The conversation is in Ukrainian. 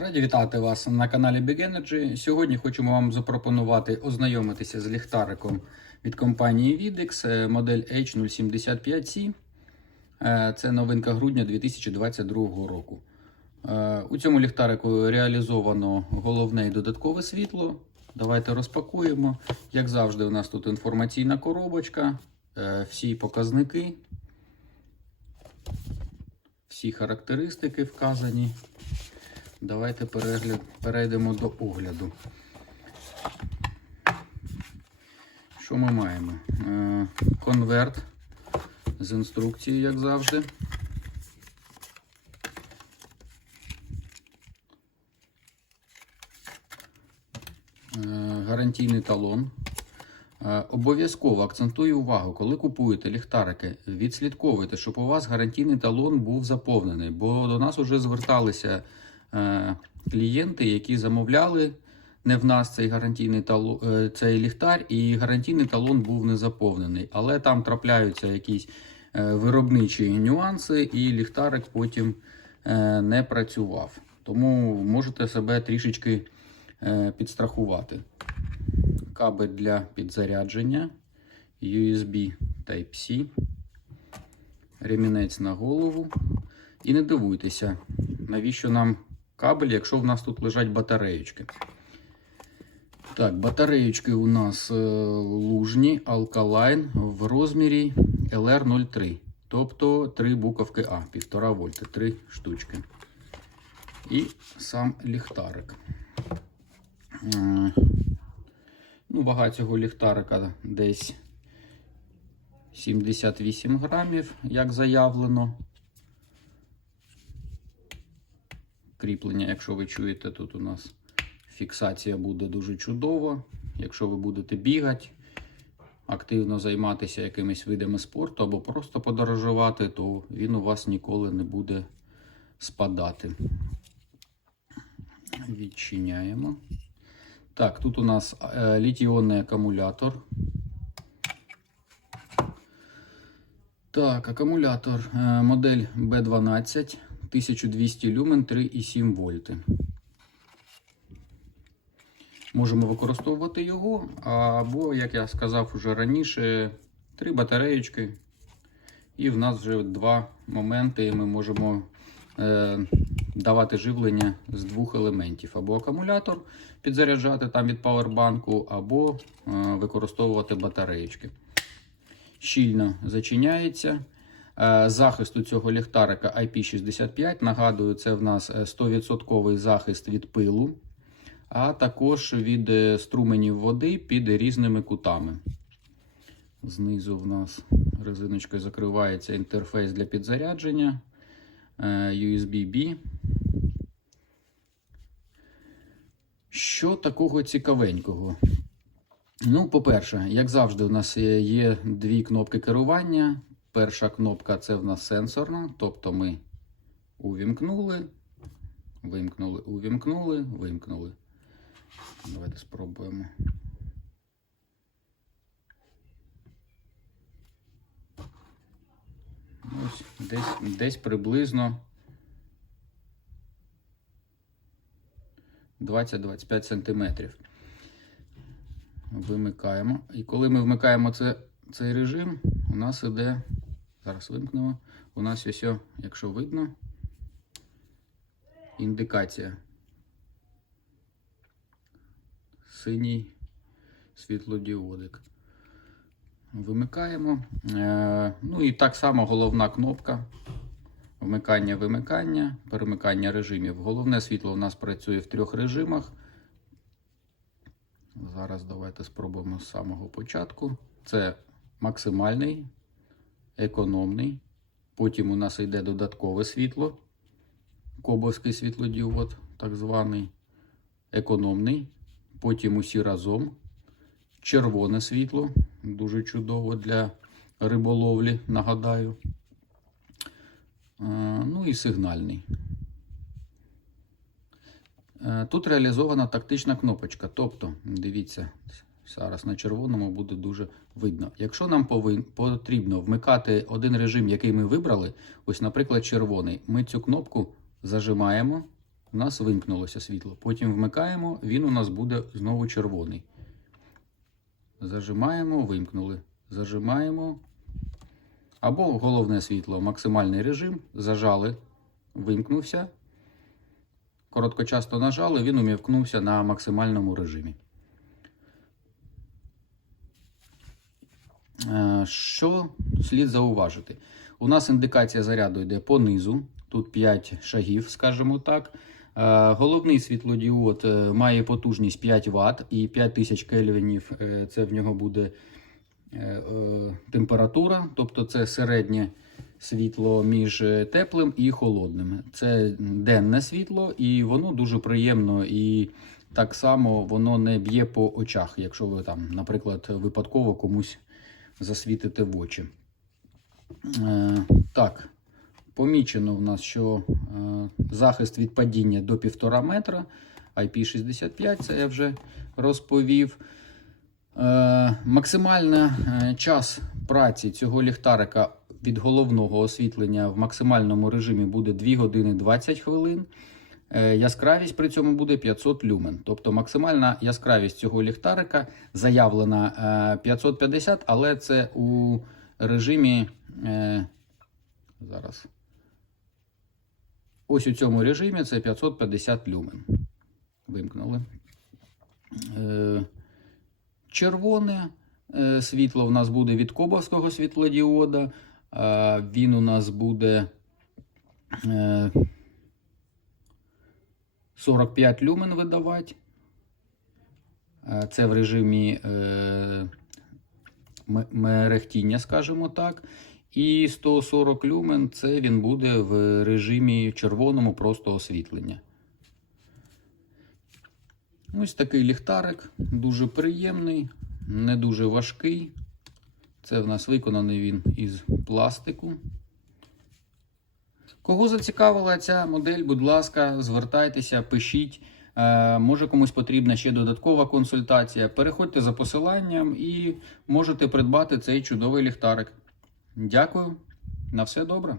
Раді вітати вас на каналі Big Energy. Сьогодні хочемо вам запропонувати ознайомитися з ліхтариком від компанії Videx е, модель H075C. Е, Це новинка грудня 2022 року. Е, У цьому ліхтарику реалізовано головне і додаткове світло. Давайте розпакуємо. Як завжди, у нас тут інформаційна коробочка, всі показники, всі характеристики вказані. Давайте перегляд, перейдемо до огляду. Що ми маємо? Е, конверт з інструкцією, як завжди. Е, гарантійний талон. Е, Обов'язково акцентую увагу, коли купуєте ліхтарики, відслідковуйте, щоб у вас гарантійний талон був заповнений, бо до нас вже зверталися клієнти, які замовляли не в нас цей гарантійний талон, е, цей ліхтар, і гарантійний талон був не заповнений. Але там трапляються якісь е, виробничі нюанси, і ліхтарик потім е, не працював. Тому можете себе трішечки е, підстрахувати. Кабель для підзарядження, USB Type-C, ремінець на голову. І не дивуйтеся, навіщо нам кабель, якщо в нас тут лежать батареєчки. Так, батареєчки у нас е, лужні Alkaline в розмірі LR03. Тобто 3 буковки А, 1,5 вольти, 3 штучки. І сам ліхтарик. Е, Ну, вага цього ліхтарика десь 78 грамів, як заявлено. Кріплення, якщо ви чуєте, тут у нас фіксація буде дуже чудова. Якщо ви будете бігати, активно займатися якимись видами спорту або просто подорожувати, то він у вас ніколи не буде спадати. Відчиняємо. Так, тут у нас е, літіонний акумулятор. Так, акумулятор е, модель B12 1200 люмен 3,7 вольти. Можемо використовувати його, або, як я сказав уже раніше, три батареєчки. І в нас вже два моменти, і ми можемо е, давати живлення з двох елементів: або акумулятор підзаряджати там від павербанку, або е, використовувати батареєчки. Щільно зачиняється. Е, Захист у цього ліхтарика IP65. Нагадую, це в нас е, 100% захист від пилу, а також від е, струменів води під різними кутами. Знизу в нас резиночкою закривається інтерфейс для підзарядження е, USB-B. Що такого цікавенького? Ну, по-перше, як завжди, у нас є дві кнопки керування. Перша кнопка це в нас сенсорна, тобто ми увімкнули, вимкнули, увімкнули, вимкнули. Давайте спробуємо. Ось десь, десь приблизно 20-25 сантиметрів. Вимикаємо. І коли ми вмикаємо це, цей режим, у нас іде, зараз вимкнемо, у нас ось, якщо видно, індикація. Синій світлодіодик. Вимикаємо. Е, ну і так само головна кнопка. Вмикання, вимикання, перемикання режимів. Головне світло у нас працює в трьох режимах. Зараз давайте спробуємо з самого початку. Це максимальний, економний. Потім у нас йде додаткове світло, кобовський світлодіод, так званий, економний. Потім усі разом. Червоне світло, дуже чудово для риболовлі, нагадаю. Е, Ну і сигнальний. Е, Тут реалізована тактична кнопочка. Тобто, дивіться, зараз на червоному буде дуже видно. Якщо нам повин, потрібно вмикати один режим, який ми вибрали, ось, наприклад, червоний, ми цю кнопку зажимаємо у нас вимкнулося світло. Потім вмикаємо, він у нас буде знову червоний. Зажимаємо, вимкнули. Зажимаємо. Або головне світло, максимальний режим. Зажали, вимкнувся. Короткочасно нажали, він умівкнувся на максимальному режимі. Е, Що слід зауважити? У нас індикація заряду йде по низу. Тут 5 шагів, скажімо так. Е, Головний світлодіод е, має потужність 5 Вт і 5000 кельвінів. е, Це в нього буде температура, тобто це середнє світло між теплим і холодним. Це денне світло, і воно дуже приємно і так само воно не б'є по очах, якщо ви там, наприклад, випадково комусь засвітите в очі. Е, так, помічено в нас, що е, захист від падіння до 1,5 метра. IP65, це я вже розповів. Е, максимальний час праці цього ліхтарика від головного освітлення в максимальному режимі буде 2 години 20 хвилин. Е, Яскравість при цьому буде 500 люмен. Тобто максимальна яскравість цього ліхтарика заявлена е, 550, але це у режимі. е, Зараз. Ось у цьому режимі це 550 люмен. Вимкнули. Е, Червоне е, світло в нас буде від кобовського світлодіода. Е, Він у нас буде е, 45 люмен видавати. Е, Це в режимі е, мерехтіння, скажімо так. І 140 люмен це він буде в режимі червоному просто освітлення. Ось такий ліхтарик, дуже приємний, не дуже важкий. Це в нас виконаний він із пластику. Кого зацікавила ця модель, будь ласка, звертайтеся, пишіть. Е, Може комусь потрібна ще додаткова консультація. Переходьте за посиланням і можете придбати цей чудовий ліхтарик. Дякую. На все добре.